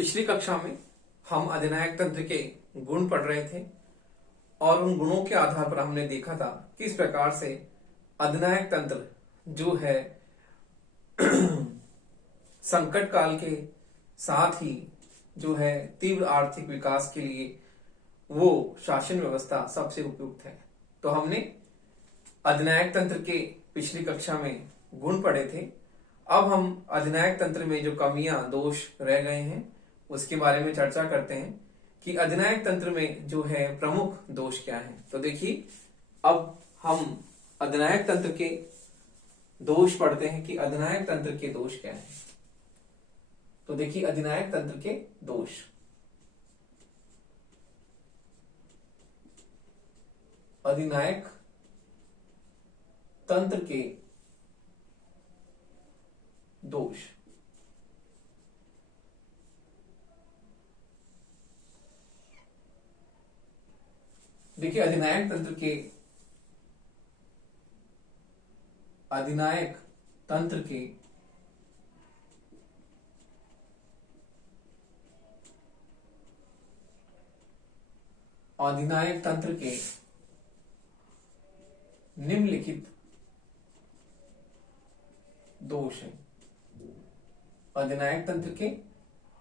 पिछली कक्षा में हम अधिनायक तंत्र के गुण पढ़ रहे थे और उन गुणों के आधार पर हमने देखा था किस प्रकार से अधिनायक तंत्र जो है संकट काल के साथ ही जो है तीव्र आर्थिक विकास के लिए वो शासन व्यवस्था सबसे उपयुक्त है। तो हमने अधिनायक तंत्र के पिछली कक्षा में गुण पढ़े थे। अब हम अधिनायक तंत्र में जो कमियां दोष रह गए हैं उसके बारे में चर्चा करते हैं कि अधिनायक तंत्र में जो है प्रमुख दोष क्या है। तो देखिए, अब हम अधिनायक तंत्र के दोष पढ़ते हैं कि अधिनायक तंत्र के दोष क्या है। तो देखिए, अधिनायक तंत्र के दोष। अधिनायक तंत्र के दोष। देखिए, अधिनायक तंत्र के अधिनायक तंत्र के अधिनायक तंत्र के निम्नलिखित दोष हैं। अधिनायक तंत्र के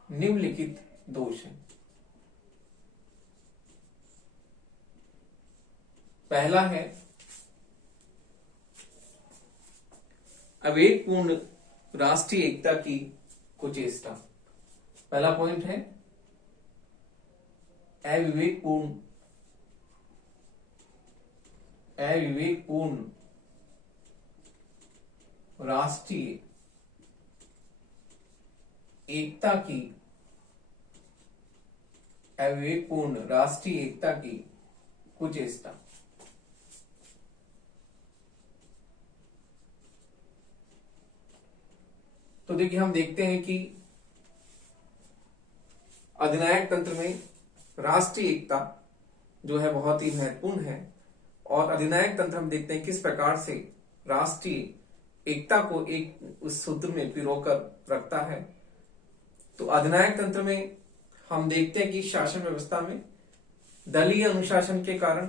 निम्नलिखित दोष हैं। पहला है अविवेकपूर्ण राष्ट्रीय एकता की कुचेष्टा। पहला पॉइंट है अविवेकपूर्ण राष्ट्रीय एकता की अविवेकपूर्ण राष्ट्रीय एकता की कुचेष्टा। तो देखिए, हम देखते हैं कि अधिनायक तंत्र में राष्ट्रीय एकता जो है बहुत ही महत्वपूर्ण है और अधिनायक तंत्र हम देखते हैं किस प्रकार से राष्ट्रीय एकता को एक उस सूत्र में पिरोकर रखता है। तो अधिनायक तंत्र में हम देखते हैं कि शासन व्यवस्था में दलीय अनुशासन के कारण,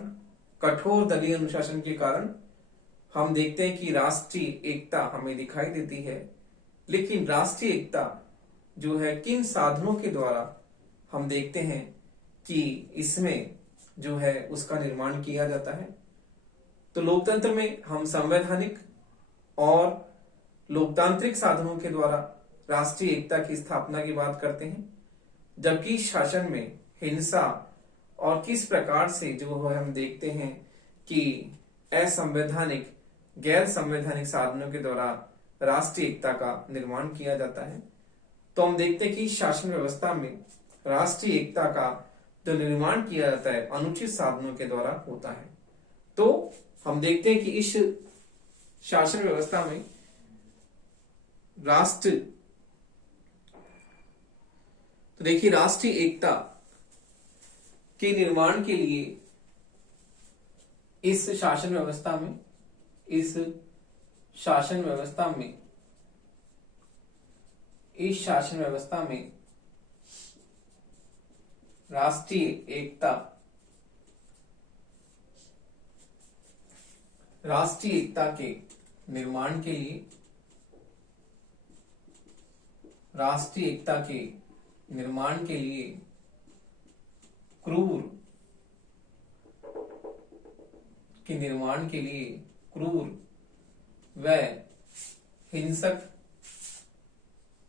कठोर दलीय अनुशासन के कारण हम देखते हैं कि राष्ट्रीय एकता हमें दिखाई देती है। लेकिन राष्ट्रीय एकता जो है किन साधनों के द्वारा हम देखते हैं कि इसमें जो है उसका निर्माण किया जाता है। तो लोकतंत्र में हम संवैधानिक और लोकतांत्रिक साधनों के द्वारा राष्ट्रीय एकता की स्थापना की बात करते हैं, जबकि शासन में हिंसा और किस प्रकार से जो है हम देखते हैं कि असंवैधानिक, गैर संवैधानिक साधनों के द्वारा राष्ट्रीय एकता का निर्माण किया जाता है। तो हम देखते हैं कि शासन व्यवस्था में राष्ट्रीय एकता का जो निर्माण किया जाता है अनुचित साधनों के द्वारा होता है। तो हम देखते हैं कि इस शासन व्यवस्था में तो देखिए, राष्ट्रीय एकता के निर्माण के लिए इस शासन व्यवस्था में राष्ट्रीय एकता के निर्माण के लिए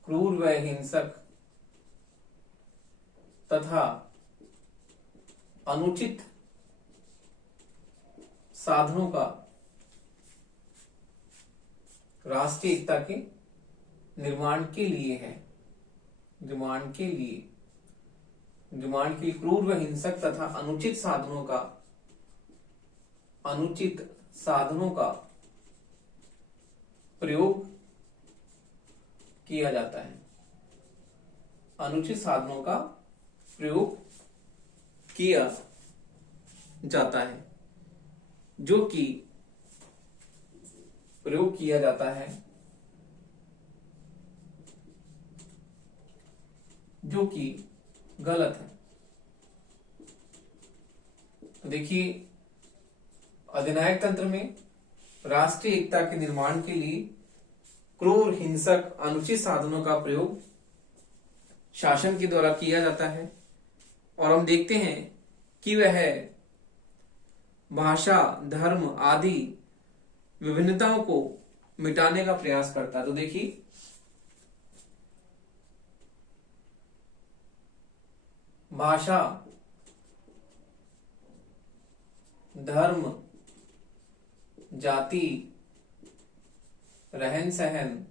क्रूर व हिंसक तथा अनुचित साधनों का राष्ट्रीय एकता के निर्माण के लिए क्रूर व हिंसक तथा अनुचित साधनों का प्रयोग किया जाता है। अनुचित साधनों का प्रयोग किया जाता है, जो कि प्रयोग किया जाता है जो कि गलत है। तो देखिए, अधिनायक तंत्र में राष्ट्रीय एकता के निर्माण के लिए क्रूर, हिंसक, अनुचित साधनों का प्रयोग शासन के द्वारा किया जाता है। और हम देखते हैं कि वह भाषा, धर्म आदि विभिन्नताओं को मिटाने का प्रयास करता है। तो देखिए, भाषा, धर्म, जाति, रहन सहन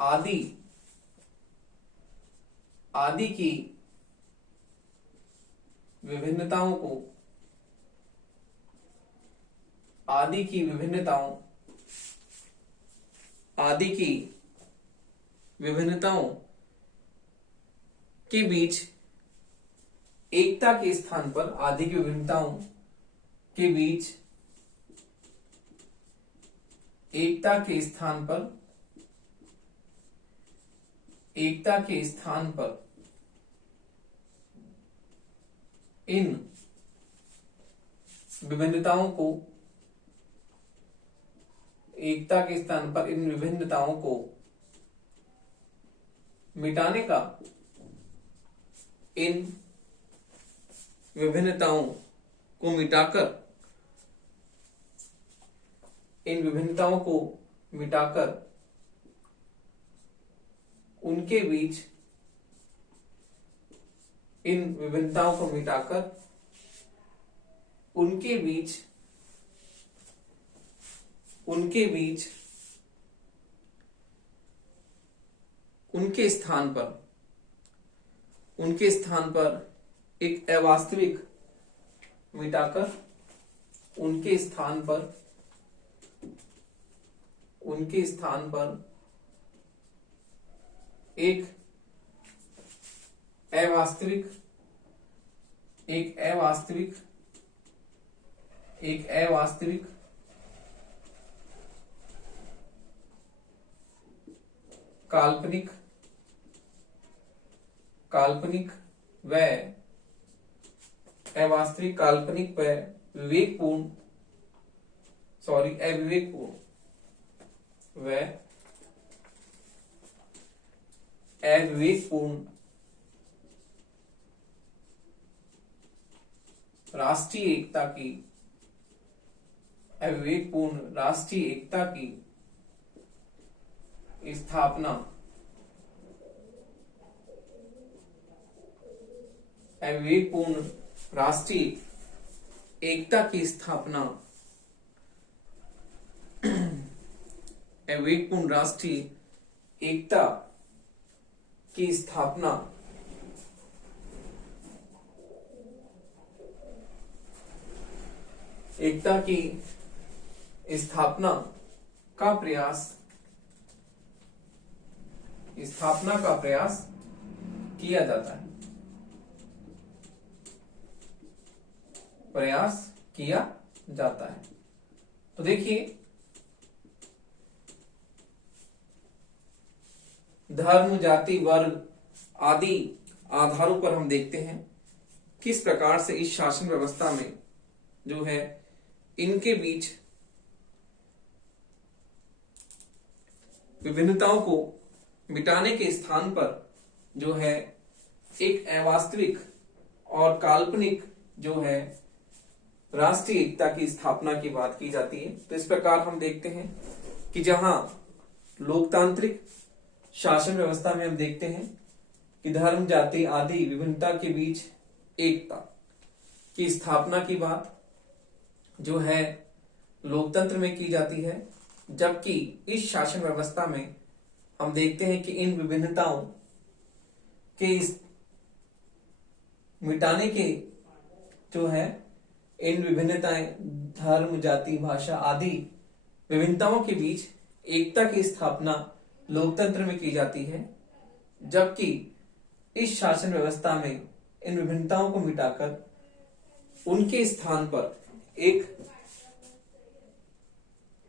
आदि की विभिन्नताओं के बीच एकता के स्थान पर इन विभिन्नताओं को मिटाने का, इन विभिन्नताओं को मिटाकर उनके बीच उनके स्थान पर एक अवास्तविक मिटाकर उनके स्थान पर एक अवास्तविक काल्पनिक व अविवेकपूर्ण राष्ट्रीय एकता की स्थापना का प्रयास किया जाता है। तो देखिए, धर्म, जाति, वर्ग आदि आधारों पर हम देखते हैं किस प्रकार से इस शासन व्यवस्था में जो है इनके बीच विभिन्नताओं को मिटाने के स्थान पर जो है एक अवास्तविक और काल्पनिक जो है राष्ट्रीय एकता की स्थापना की बात की जाती है। तो इस प्रकार हम देखते हैं कि जहां लोकतांत्रिक शासन व्यवस्था में हम देखते हैं कि धर्म, जाति आदि विभिन्नता के बीच एकता की स्थापना की बात जो है लोकतंत्र में की जाती है, जबकि इस शासन व्यवस्था में हम देखते हैं कि इन विभिन्नताओं के मिटाने के जो है इन विभिन्नताएं, धर्म, जाति, भाषा आदि विभिन्नताओं के बीच एकता की स्थापना लोकतंत्र में की जाती है, जबकि इस शासन व्यवस्था में इन विभिन्नताओं को मिटाकर उनके स्थान पर एक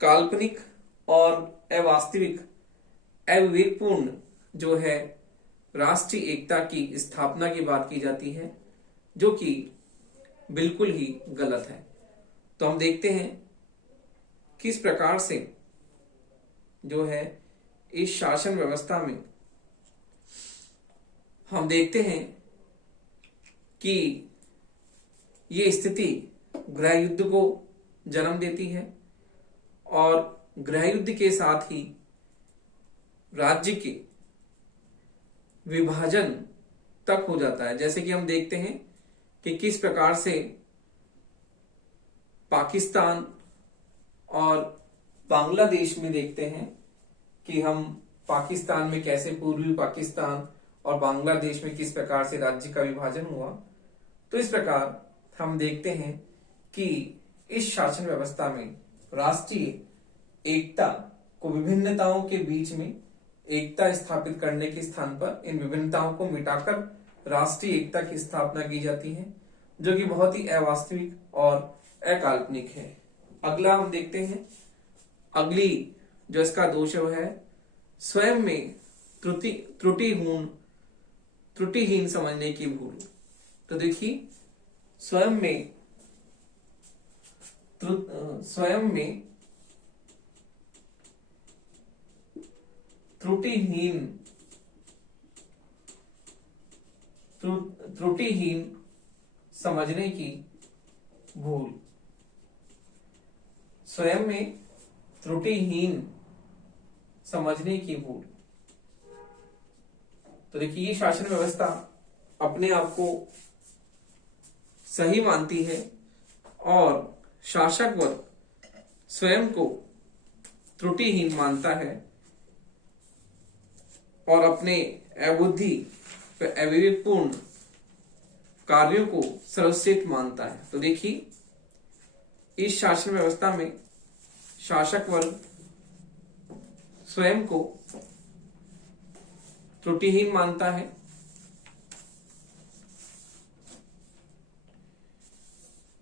काल्पनिक और अवास्तविक, अविवेकपूर्ण जो है राष्ट्रीय एकता की स्थापना की बात की जाती है, जो कि बिल्कुल ही गलत है। तो हम देखते हैं किस प्रकार से जो है इस शासन व्यवस्था में हम देखते हैं कि ये स्थिति गृह युद्ध को जन्म देती है और गृह युद्ध के साथ ही राज्य के विभाजन तक हो जाता है। जैसे कि हम देखते हैं कि किस प्रकार से पाकिस्तान और बांग्लादेश में देखते हैं कि हम पाकिस्तान में कैसे पूर्वी पाकिस्तान और बांग्लादेश में किस प्रकार से राज्य का विभाजन हुआ। तो इस प्रकार हम देखते हैं कि इस शासन व्यवस्था में राष्ट्रीय एकता को विभिन्नताओं के बीच में एकता स्थापित करने के स्थान पर इन विभिन्नताओं को मिटाकर राष्ट्रीय एकता की स्थापना की जाती है, जो कि बहुत ही अवास्तविक और अकाल्पनिक है। अगला हम देखते हैं, अगली जो इसका दोष है वह है स्वयं में त्रुटिहीन समझने की भूल। तो देखिए स्वयं में त्रुटिहीन समझने की भूल। स्वयं में त्रुटिहीन समझने की भूल। तो देखिए ये शासन व्यवस्था अपने आप को सही मानती है और शासक वर्ग स्वयं को त्रुटिहीन मानता है और अपने अबुद्धि व अविवेकपूर्ण कार्यों को सर्वश्रेष्ठ मानता है। तो देखिए इस शासन व्यवस्था में शासक वर्ग स्वयं को त्रुटिहीन मानता है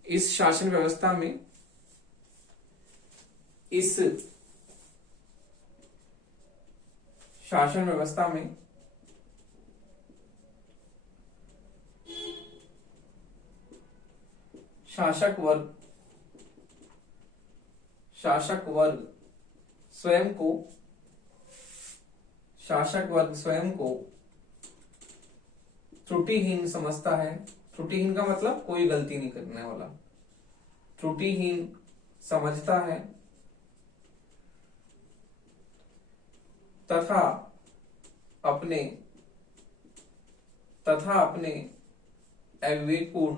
इस शासन व्यवस्था में शासक वर्ग स्वयं को त्रुटिहीन समझता है। त्रुटिहीन का मतलब कोई गलती नहीं करने वाला, त्रुटिहीन समझता है तथा अपने अविवेकपूर्ण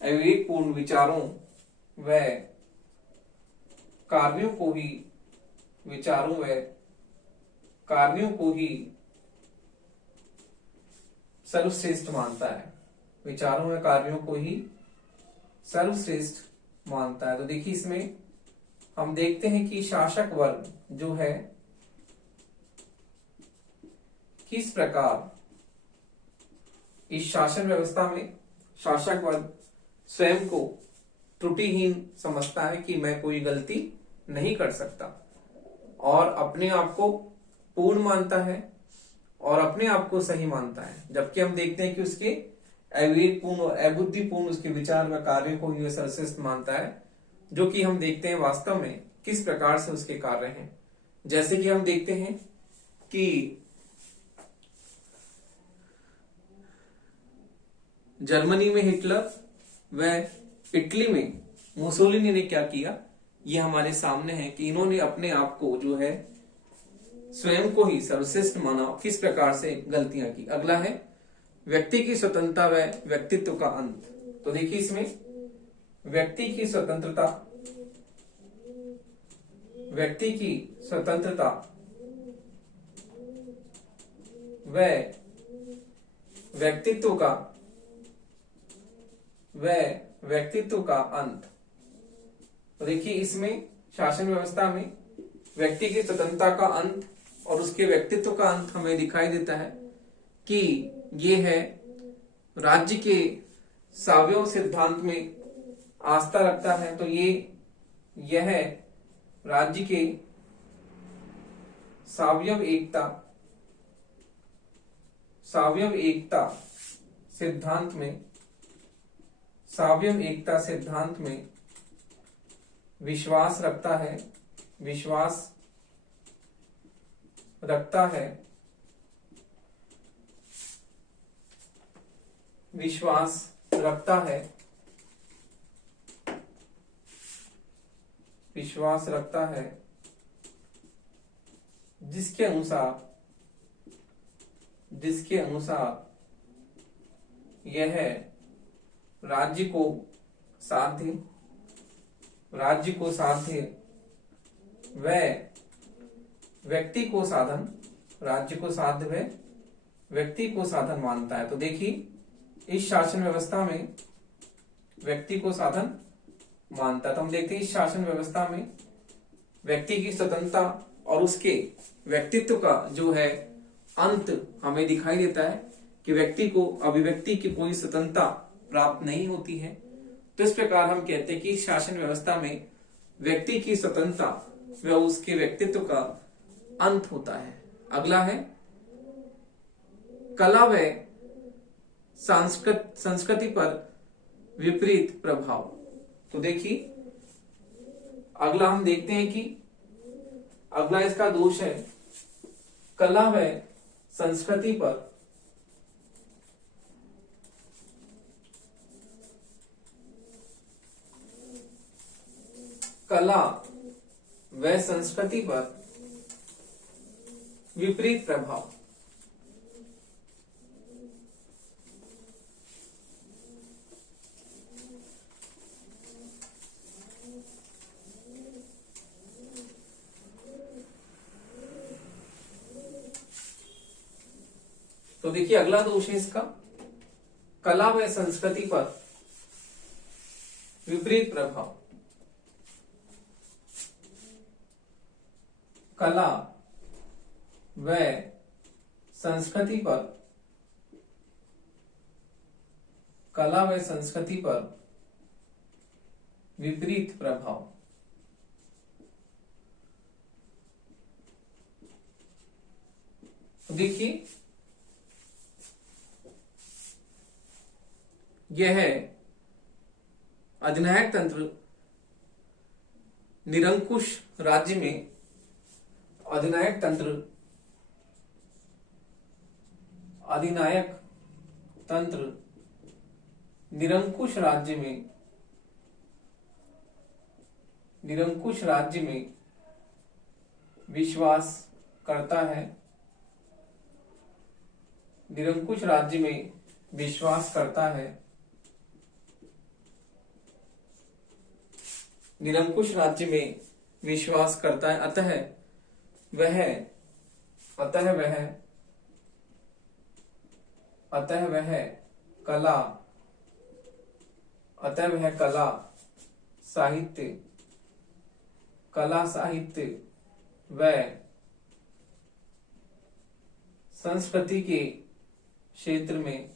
अविवेकपूर्ण विचारों व कार्यों को ही सर्वश्रेष्ठ मानता है। विचारों व कार्यों को ही सर्वश्रेष्ठ मानता है। तो देखिए इसमें हम देखते हैं कि शासक वर्ग जो है किस प्रकार इस शासन व्यवस्था में शासक वर्ग स्वयं को त्रुटिहीन समझता है कि मैं कोई गलती नहीं कर सकता और अपने आप को पूर्ण मानता है और अपने आप को सही मानता है। जबकि हम देखते हैं कि उसके अविवेकपूर्ण और अबुद्धिपूर्ण उसके विचार व कार्यों को ही सर्वश्रेष्ठ मानता है, जो कि हम देखते हैं वास्तव में किस प्रकार से उसके कार्य हैं। जैसे कि हम देखते हैं कि जर्मनी में हिटलर व इटली में मुसोलिनी ने क्या किया, ये हमारे सामने है कि इन्होंने अपने आप को जो है स्वयं को ही सर्वश्रेष्ठ माना, किस प्रकार से गलतियां की। अगला है व्यक्ति की स्वतंत्रता व व्यक्तित्व का अंत। तो देखिए इसमें व्यक्ति की स्वतंत्रता व व्यक्तित्व का अंत। तो देखिए इसमें शासन व्यवस्था में व्यक्ति की स्वतंत्रता का अंत और उसके व्यक्तित्व का अंत हमें दिखाई देता है कि ये है राज्य के सावयव सिद्धांत में आस्था रखता है। तो यह राज्य के सावयव एकता सिद्धांत में विश्वास रखता है जिसके अनुसार यह राज्य को साध्य व व्यक्ति को साधन मानता है। तो देखिए इस शासन व्यवस्था में व्यक्ति को साधन मानता है। तो हम देखते हैं इस शासन व्यवस्था में व्यक्ति की स्वतंत्रता और उसके व्यक्तित्व का जो है अंत हमें दिखाई देता है कि व्यक्ति को अभिव्यक्ति की कोई स्वतंत्रता प्राप्त नहीं होती है। तो इस प्रकार हम कहते हैं कि इस शासन व्यवस्था में व्यक्ति की स्वतंत्रता व उसके व्यक्तित्व का अंत होता है। अगला है कला व संस्कृति पर विपरीत प्रभाव। तो देखिए अगला हम देखते हैं कि अगला इसका दोष है कला व संस्कृति पर विपरीत प्रभाव। तो देखिए अगला दोष है इसका कला व संस्कृति पर विपरीत प्रभाव। कला व संस्कृति पर विपरीत प्रभाव। देखिए यह है अधिनायक तंत्र निरंकुश राज्य में अधिनायक तंत्र निरंकुश राज्य में विश्वास करता है। निरंकुश राज्य में विश्वास करता है। निरंकुश राज्य में विश्वास करता है। अतः वह कला साहित्य व संस्कृति के क्षेत्र में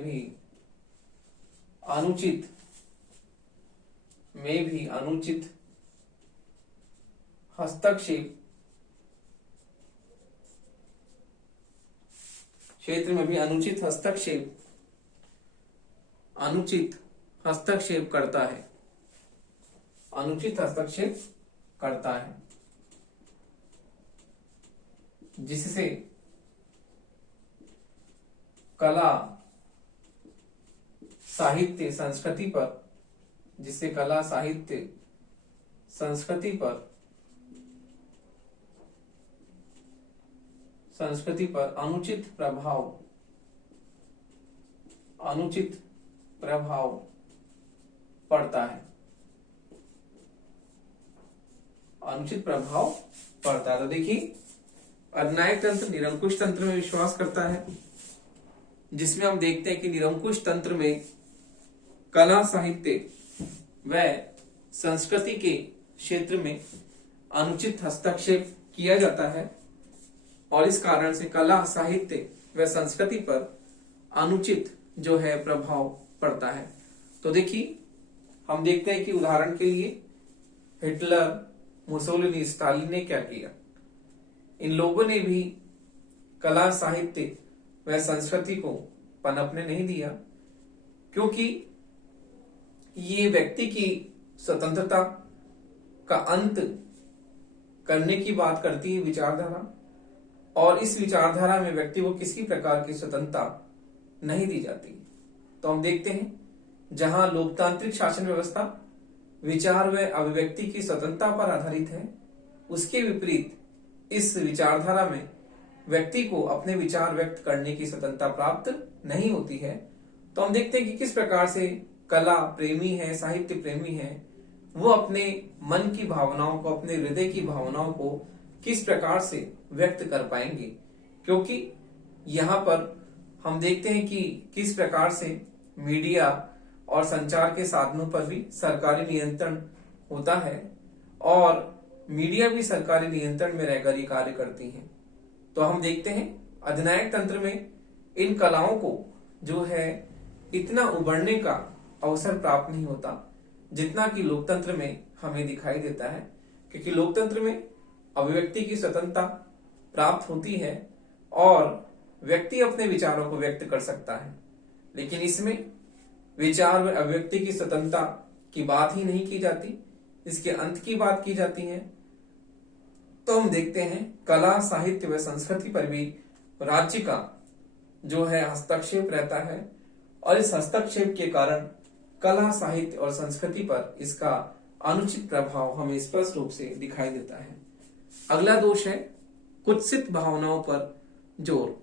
भी अनुचित हस्तक्षेप करता है जिससे कला साहित्य संस्कृति पर अनुचित प्रभाव पड़ता है। तो देखिए अधिनायक तंत्र निरंकुश तंत्र में विश्वास करता है, जिसमें हम देखते हैं कि निरंकुश तंत्र में कला साहित्य व संस्कृति के क्षेत्र में अनुचित हस्तक्षेप किया जाता है और इस कारण से कला, साहित्य व संस्कृति पर अनुचित जो है प्रभाव पड़ता है। तो देखिए, हम देखते हैं कि उदाहरण के लिए हिटलर, मुसोलिनी, स्टालिन ने क्या किया। इन लोगों ने भी कला, साहित्य व संस्कृति को पनपने नहीं दिया, क्योंकि ये व्यक्ति की स्वतंत्रता का अंत करने की बात करती है विचारधारा, और इस विचारधारा में व्यक्ति को किसी प्रकार की स्वतंत्रता नहीं दी जाती। तो हम देखते हैं, जहां लोकतांत्रिक शासन व्यवस्था विचार व अभिव्यक्ति की स्वतंत्रता पर आधारित है, उसके विपरीत इस विचारधारा में व्यक्ति को अपने विचार व्यक्त करने की स्वतंत्रता प्राप्त नहीं होती है। तो हम देखते हैं कि किस प्रकार से कला प्रेमी है, साहित्य प्रेमी है, वो अपने मन की भावनाओं को, अपने हृदय की भावनाओं को किस प्रकार से व्यक्त कर पाएंगे, क्योंकि यहाँ पर हम देखते हैं कि किस प्रकार से मीडिया और संचार के साधनों पर भी सरकारी नियंत्रण होता है और मीडिया भी सरकारी नियंत्रण में रहकर ये कार्य करती है। तो हम देखते हैं अधिनायक तंत्र में इन कलाओं को जो है इतना उभरने का अवसर प्राप्त नहीं होता जितना कि लोकतंत्र में हमें दिखाई देता है, क्योंकि लोकतंत्र में अभिव्यक्ति की स्वतंत्रता प्राप्त होती है और व्यक्ति अपने विचारों को व्यक्त कर सकता है, लेकिन इसमें विचार व अभिव्यक्ति की स्वतंत्रता की बात ही नहीं की जाती, इसके अंत की बात की जाती है। तो हम देखते हैं कला, साहित्य व संस्कृति पर भी राज्य का जो है हस्तक्षेप रहता है और इस हस्तक्षेप के कारण कला, साहित्य और संस्कृति पर इसका अनुचित प्रभाव हमें स्पष्ट रूप से दिखाई देता है। अगला दोष है कुत्सित भावनाओं पर जोर।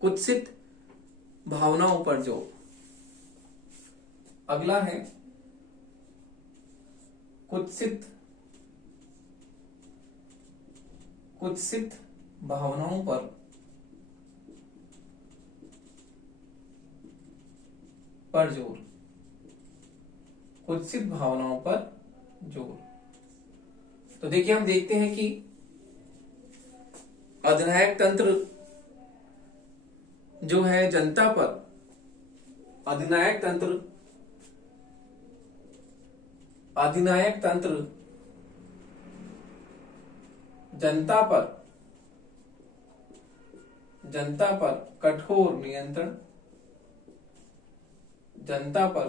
कुत्सित भावनाओं पर जोर। अगला है कुत्सित भावनाओं पर जोर। कुत्सित भावनाओं पर जोर। तो देखिए, हम देखते हैं कि अधिनायक तंत्र जो है जनता पर, अधिनायक तंत्र जनता पर कठोर नियंत्रण, जनता पर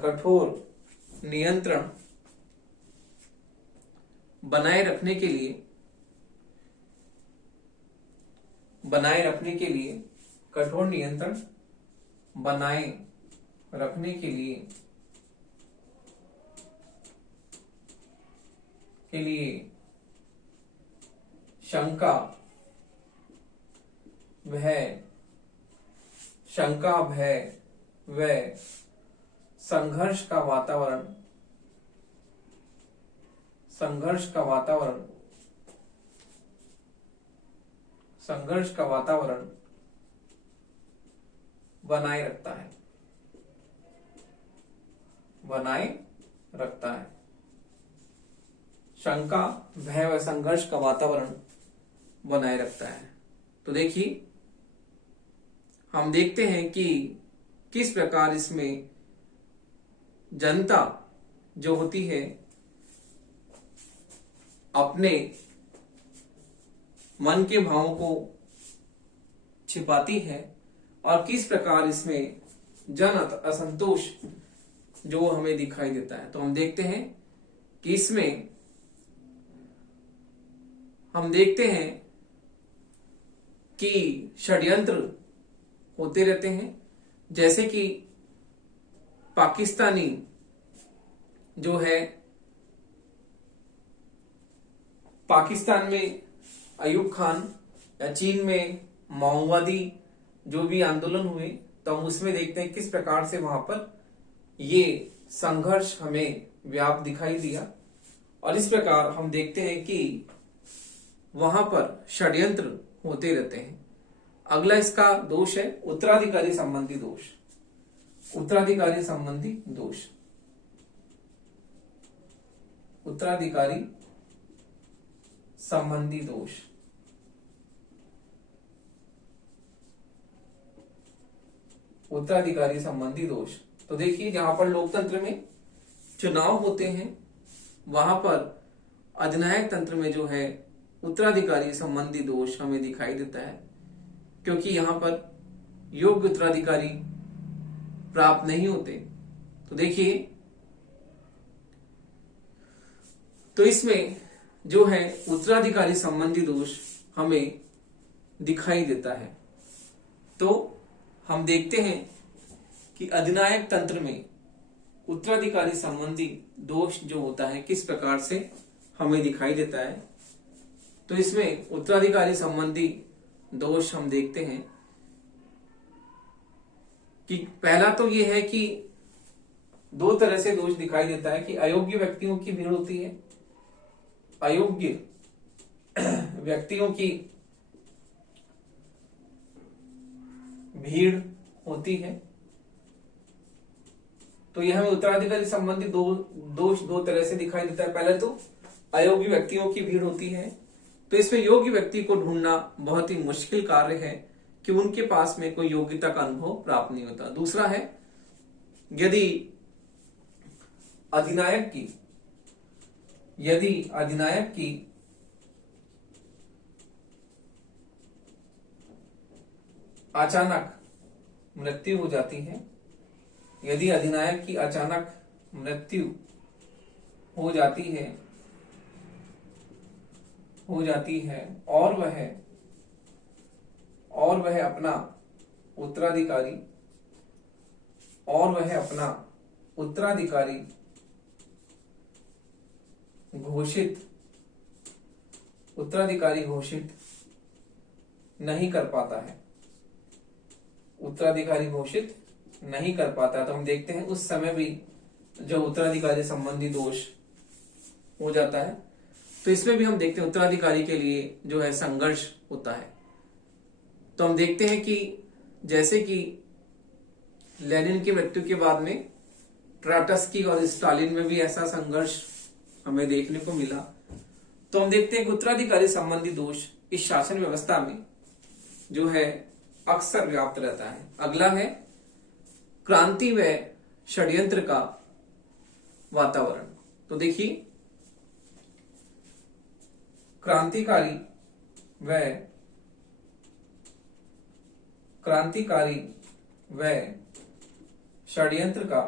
कठोर नियंत्रण बनाए रखने के लिए कठोर नियंत्रण बनाए रखने के लिए शंका, भय व संघर्ष का वातावरण बनाए रखता है। शंका, भय व संघर्ष का वातावरण बनाए रखता है। तो देखिए, हम देखते हैं कि किस प्रकार इसमें जनता जो होती है अपने मन के भावों को छिपाती है और किस प्रकार इसमें जन असंतोष जो हमें दिखाई देता है। तो हम देखते हैं कि इसमें हम देखते हैं कि षड्यंत्र होते रहते हैं, जैसे कि पाकिस्तानी जो है, पाकिस्तान में अयूब खान या चीन में माओवादी जो भी आंदोलन हुए, तो हम उसमें देखते हैं किस प्रकार से वहां पर ये संघर्ष हमें व्याप्त दिखाई दिया और इस प्रकार हम देखते हैं कि वहां पर षड्यंत्र होते रहते हैं। अगला इसका दोष है उत्तराधिकारी संबंधी दोष। उत्तराधिकारी संबंधी दोष, उत्तराधिकारी संबंधी दोष। उत्तराधिकारी संबंधी दोष, तो देखिए जहां पर लोकतंत्र में चुनाव होते हैं वहां पर अधिनायक तंत्र में जो है उत्तराधिकारी संबंधी दोष हमें दिखाई देता है, क्योंकि यहां पर योग्य उत्तराधिकारी प्राप्त नहीं होते। तो देखिए, तो इसमें जो है उत्तराधिकारी संबंधी दोष हमें दिखाई देता है। तो हम देखते हैं कि अधिनायक तंत्र में उत्तराधिकारी संबंधी दोष जो होता है किस प्रकार से हमें दिखाई देता है। तो इसमें उत्तराधिकारी संबंधी दोष हम देखते हैं कि पहला तो यह है कि दो तरह से दोष दिखाई देता है कि अयोग्य व्यक्तियों की भीड़ होती है, अयोग्य व्यक्तियों की भीड़ होती है। तो यह हमें उत्तराधिकारी संबंधी दोष दो तरह से दिखाई देता है। पहले तो अयोग्य व्यक्तियों की भीड़ होती है, तो इसमें योग्य व्यक्ति को ढूंढना बहुत ही मुश्किल कार्य है कि उनके पास में कोई योग्यता का अनुभव प्राप्त नहीं होता। दूसरा है, यदि अधिनायक की अचानक मृत्यु हो जाती है, यदि अधिनायक की अचानक मृत्यु हो जाती है और वह अपना उत्तराधिकारी घोषित नहीं कर पाता है, तो हम देखते हैं उस समय भी जो उत्तराधिकारी संबंधी दोष हो जाता है। तो इसमें भी हम देखते हैं उत्तराधिकारी के लिए जो है संघर्ष होता है। तो हम देखते हैं कि जैसे कि लेनिन की मृत्यु के बाद में ट्राटस्की और स्टालिन में भी ऐसा संघर्ष हमें देखने को मिला। तो हम देखते हैं कि उत्तराधिकारी संबंधी दोष इस शासन व्यवस्था में जो है अक्सर व्याप्त रहता है। अगला है क्रांति व षड्यंत्र का वातावरण। तो देखिए, क्रांतिकारी व षड्यंत्र का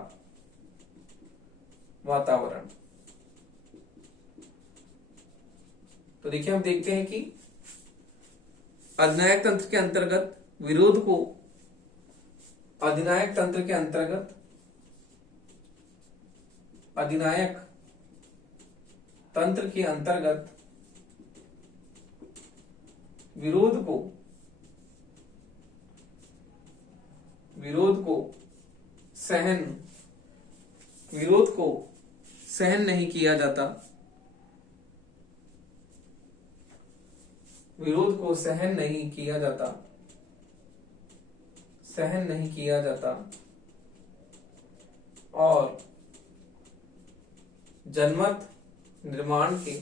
वातावरण। तो देखिए, हम देखते हैं कि अधिनायक तंत्र के अंतर्गत विरोध को अधिनायक तंत्र के अंतर्गत विरोध को सहन नहीं किया जाता, और जनमत निर्माण के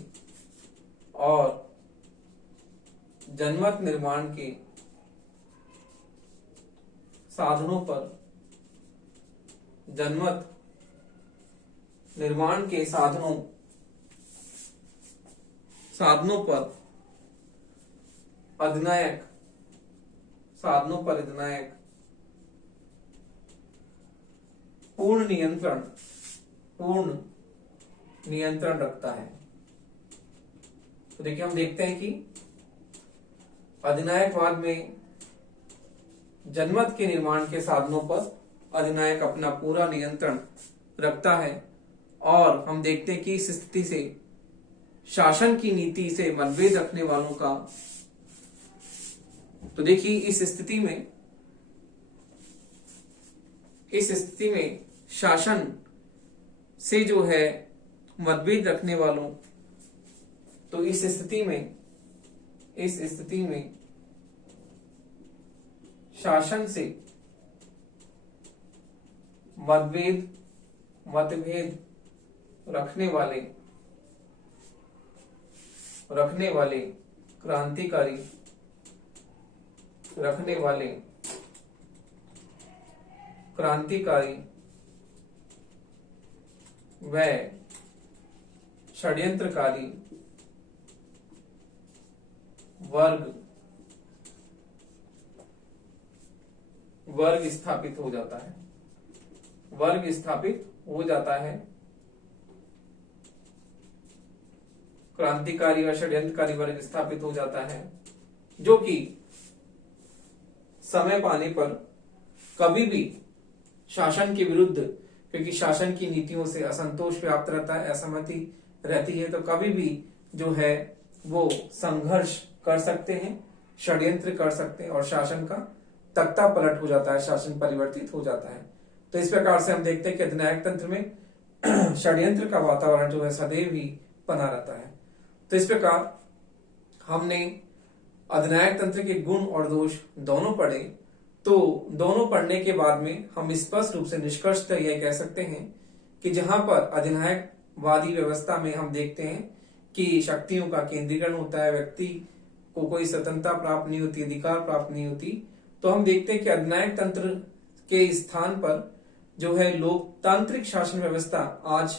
साधनों पर अधिनायक पूर्ण नियंत्रण रखता है। तो देखिए, हम देखते हैं कि अधिनायकवाद में जनमत के निर्माण के साधनों पर अधिनायक अपना पूरा नियंत्रण रखता है। और हम देखते हैं कि इस स्थिति से शासन की नीति से मतभेद रखने वालों का, तो देखिए इस स्थिति में शासन से जो है मतभेद रखने वालों, तो इस स्थिति में शासन से मतभेद रखने वाले क्रांतिकारी व षड्यंत्रकारी वर्ग स्थापित हो जाता है। क्रांतिकारी व षड्यंत्रकारी वर्ग स्थापित हो जाता है, जो कि समय पाने पर कभी भी शासन के विरुद्ध, क्योंकि शासन की नीतियों से असंतोष व्याप्त रहता है, असहमति रहती है, तो कभी भी जो है वो संघर्ष कर सकते हैं, षड्यंत्र कर सकते हैं और शासन का तख्ता पलट हो जाता है, शासन परिवर्तित हो जाता है। तो इस प्रकार से हम देखते हैं कि अधिनायक तंत्र में षड्यंत्र का वातावरण जो है सदैव ही बना रहता है। तो इस प्रकार हमने अधिनायक तंत्र के गुण और दोष दोनों पढ़े। तो दोनों पढ़ने के बाद में हम स्पष्ट रूप से निष्कर्षतः यह कह सकते हैं कि जहां पर अधिनायकवादी व्यवस्था में हम देखते हैं कि शक्तियों का केंद्रीकरण होता है, व्यक्ति को कोई स्वतंत्रता प्राप्त नहीं होती, अधिकार प्राप्त नहीं होती, तो हम देखते हैं कि अधिनायक तंत्र के स्थान पर जो है लोकतांत्रिक शासन व्यवस्था आज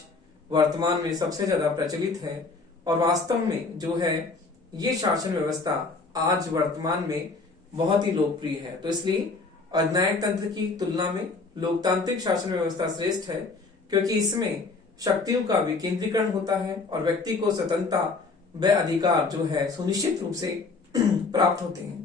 वर्तमान में सबसे ज्यादा प्रचलित है और वास्तव में जो है ये शासन व्यवस्था आज वर्तमान में बहुत ही लोकप्रिय है। तो इसलिए अधिनायक तंत्र की तुलना में लोकतांत्रिक शासन व्यवस्था श्रेष्ठ है, क्योंकि इसमें शक्तियों का विकेंद्रीकरण होता है और व्यक्ति को स्वतंत्रता व अधिकार जो है सुनिश्चित रूप से प्राप्त होते हैं।